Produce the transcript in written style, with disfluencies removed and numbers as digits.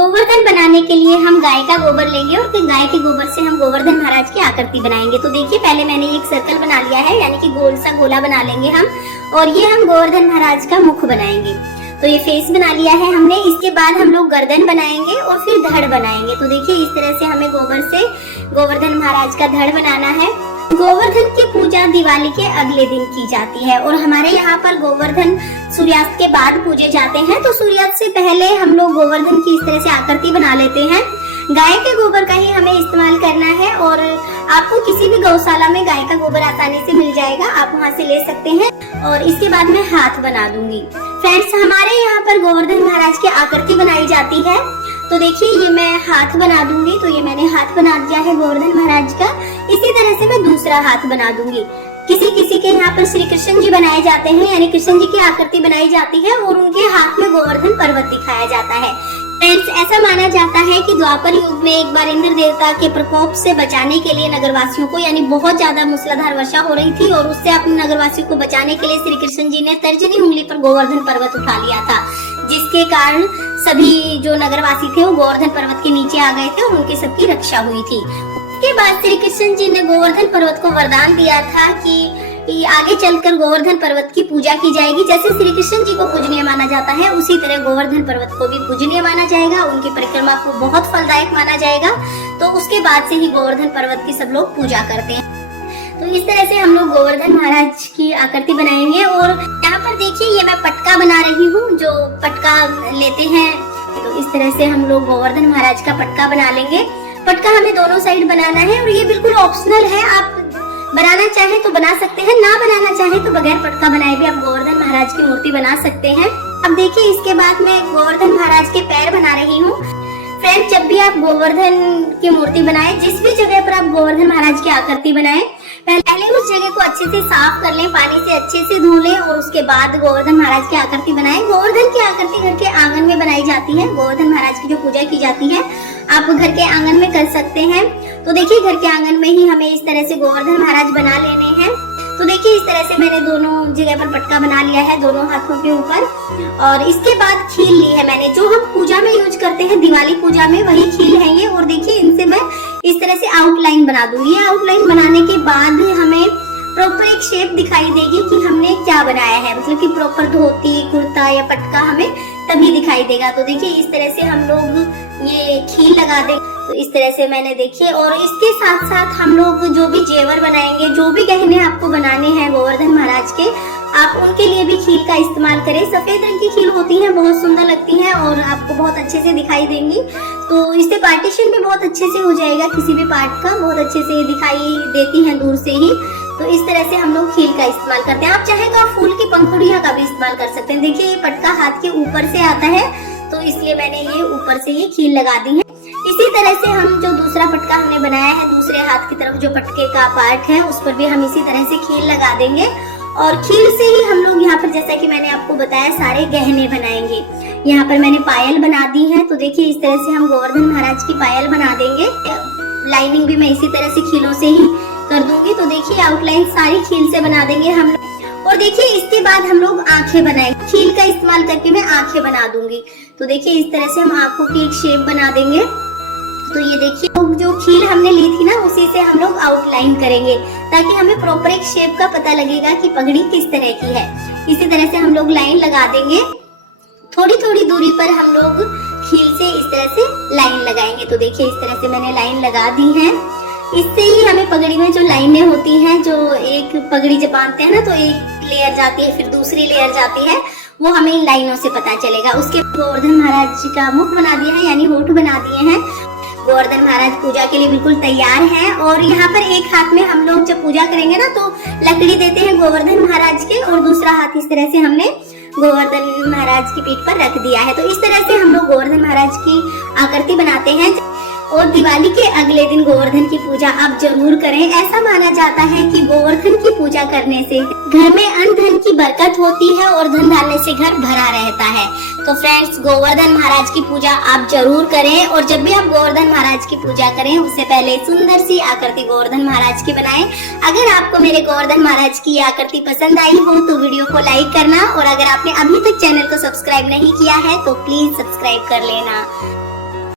गोवर्धन बनाने के लिए हम गाय का गोबर लेंगे और फिर गाय के गोबर से हम गोवर्धन महाराज की आकृति बनाएंगे। तो देखिए पहले मैंने एक सर्कल बना लिया है, यानी कि गोल सा गोला बना लेंगे हम, और ये हम गोवर्धन महाराज का मुख बनाएंगे। तो ये फेस बना लिया है हमने। इसके बाद हम लोग गर्दन बनाएंगे और फिर धड़ बनाएंगे। तो देखिए इस तरह से हमें गोबर से गोवर्धन महाराज का धड़ बनाना है। गोवर्धन की पूजा दिवाली के अगले दिन की जाती है और हमारे यहाँ पर गोवर्धन सूर्यास्त के बाद पूजे जाते हैं। तो सूर्यास्त से पहले हम लोग गोवर्धन की इस तरह से आकृति बना लेते हैं। गाय के गोबर का ही हमें इस्तेमाल करना है और आपको किसी भी गौशाला में गाय का गोबर आसानी से मिल जाएगा, आप वहाँ से ले सकते हैं। और इसके बाद मैं हाथ बना दूंगी। फ्रेंड्स, हमारे यहाँ पर गोवर्धन महाराज की आकृति बनाई जाती है। तो देखिए ये मैं हाथ बना दूंगी। तो ये मैंने हाथ बना दिया है गोवर्धन महाराज का। इसी तरह से मैं दूसरा हाथ बना दूंगी। किसी किसी के यहाँ पर श्री कृष्ण जी बनाए जाते हैं, यानी कृष्ण जी की आकृति बनाई जाती है और उनके हाथ में गोवर्धन पर्वत दिखाया जाता है। फ्रेंड्स, ऐसा माना जाता है कि द्वापर युग में एक बार इंद्र देवता के प्रकोप से बचाने के लिए नगरवासियों को, यानी बहुत ज्यादा मूसलाधार वर्षा हो रही थी और उससे अपने नगरवासियों को बचाने के लिए श्री कृष्ण जी ने तर्जनी उंगली पर गोवर्धन पर्वत उठा लिया था, जिसके कारण सभी जो नगरवासी थे वो गोवर्धन पर्वत के नीचे आ गए थे और उनकी सबकी रक्षा हुई थी। उसके बाद श्री कृष्ण जी ने गोवर्धन पर्वत को वरदान दिया था कि आगे चलकर गोवर्धन पर्वत की पूजा की जाएगी। जैसे श्री कृष्ण जी को पूजनीय माना जाता है, उसी तरह गोवर्धन पर्वत को भी पूजनीय माना जाएगा। उनकी परिक्रमा को बहुत फलदायक माना जाएगा। तो उसके बाद से ही गोवर्धन पर्वत की सब लोग पूजा करते हैं। तो इस तरह से हम लोग गोवर्धन महाराज की आकृति बनाएंगे। और यहाँ पर देखिए ये मैं पटका बना रही हूँ, जो पटका लेते हैं। तो इस तरह से हम लोग गोवर्धन महाराज का पटका बना लेंगे। पटका हमें दोनों साइड बनाना है और ये बिल्कुल ऑप्शनल है, आप बनाना चाहे तो बना सकते हैं, ना बनाना चाहे तो बगैर पटका बनाए भी आप गोवर्धन महाराज की मूर्ति बना सकते हैं। अब देखिए इसके बाद मैं गोवर्धन महाराज के पैर बना रही हूँ। फ्रेंड्स, जब भी आप गोवर्धन की मूर्ति बनाए, जिस भी जगह पर आप गोवर्धन महाराज की आकृति बनाए, पहले उस जगह को अच्छे से साफ कर लें, पानी से अच्छे से धो लें और उसके बाद गोवर्धन महाराज की आकृति बनाएं। गोवर्धन की आकृति घर के आंगन में बनाई जाती है। गोवर्धन महाराज की जो पूजा की जाती है आप घर के आंगन में कर सकते हैं। तो देखिए घर के आंगन में ही हमें इस तरह से गोवर्धन महाराज बना लेने हैं। तो देखिए इस तरह से मैंने दोनों जगह पर पटका बना लिया है, दोनों हाथों के ऊपर। और इसके बाद खील ली है मैंने, जो हम पूजा में यूज करते हैं, दिवाली पूजा में वही खील है ये। और देखिए इनसे मैं इस तरह से आउटलाइन बना दूंगी। आउटलाइन बनाने के बाद हमें प्रॉपर एक शेप दिखाई देगी कि हमने क्या बनाया है, मतलब कि प्रॉपर धोती, कुर्ता या पटका हमें तभी दिखाई देगा। तो देखिए इस तरह से हम लोग ये खील लगा दें। तो इस तरह से मैंने देखिए, और इसके साथ साथ हम लोग जो भी जेवर बनाएंगे, जो भी गहने आपको बनाने हैं गोवर्धन महाराज के, आप उनके लिए भी खील का इस्तेमाल करें। सफेद रंग की खील होती है, बहुत सुंदर लगती है और आपको बहुत अच्छे से दिखाई देंगी। तो इससे पार्टीशन भी बहुत अच्छे से हो जाएगा, किसी भी पार्ट का बहुत अच्छे से दिखाई देती है दूर से ही। तो इस तरह से हम लोग खील का इस्तेमाल करते हैं। आप चाहे तो आप फूल की पंखुड़ियां का भी इस्तेमाल कर सकते हैं। देखिए ये पटका हाथ के ऊपर से आता है, तो इसलिए मैंने ये ऊपर से ये खील लगा दी है। इसी तरह से हम जो दूसरा पटका हमने बनाया है, दूसरे हाथ की तरफ जो पटके का पार्ट है, उस पर भी हम इसी तरह से खील लगा देंगे। और खील से ही हम लोग यहाँ पर, जैसा कि मैंने आपको बताया, सारे गहने बनाएंगे। यहाँ पर मैंने पायल बना दी है। तो देखिए इस तरह से हम गोवर्धन महाराज की पायल बना देंगे। लाइनिंग भी मैं इसी तरह से खीलों से ही कर दूंगी। तो देखिए आउटलाइन सारी खील से बना देंगे हम लोग। और देखिए इसके बाद हम लोग आंखें बनाएंगे। खील का इस्तेमाल करके मैं आंखें बना दूंगी। तो देखिए इस तरह से हम आंखों की एक शेप बना देंगे। तो ये देखिए जो खील हमने ली थी ना, उसी से हम लोग आउटलाइन करेंगे, ताकि हमें प्रॉपर एक शेप का पता लगेगा कि पगड़ी किस तरह की है। इसी तरह से हम लोग लाइन लगा देंगे। थोड़ी थोड़ी दूरी पर हम लोग खील से इस तरह से लाइन लगाएंगे। तो देखिए इस तरह से मैंने लाइन लगा दी है। इससे ही हमें पगड़ी में जो लाइनें होती हैं, जो एक पगड़ी जब बांधते हैं ना, तो एक लेयर जाती है, फिर दूसरी लेयर जाती है, वो हमें इन लाइनों से पता चलेगा। उसके गोवर्धन महाराज जी का मुख बना दिया है, यानी होठ बना दिए हैं। गोवर्धन महाराज पूजा के लिए बिल्कुल तैयार हैं। और यहाँ पर एक हाथ में हम लोग जब पूजा करेंगे ना, तो लकड़ी देते हैं गोवर्धन महाराज के, और दूसरा हाथ इस तरह से हमने गोवर्धन महाराज की पीठ पर रख दिया है। तो इस तरह से हम लोग गोवर्धन महाराज की आकृति बनाते हैं। और दिवाली के अगले दिन गोवर्धन की पूजा आप जरूर करें। ऐसा माना जाता है कि गोवर्धन की पूजा करने से घर में अन्न धन की बरकत होती है और धन धान्य से घर भरा रहता है। तो फ्रेंड्स, गोवर्धन महाराज की पूजा आप जरूर करें। और जब भी आप गोवर्धन महाराज की पूजा करें, उससे पहले सुंदर सी आकृति गोवर्धन महाराज की बनाएं। अगर आपको मेरे गोवर्धन महाराज की आकृति पसंद आई हो तो वीडियो को लाइक करना, और अगर आपने अभी तक चैनल को सब्सक्राइब नहीं किया है तो प्लीज सब्सक्राइब कर लेना।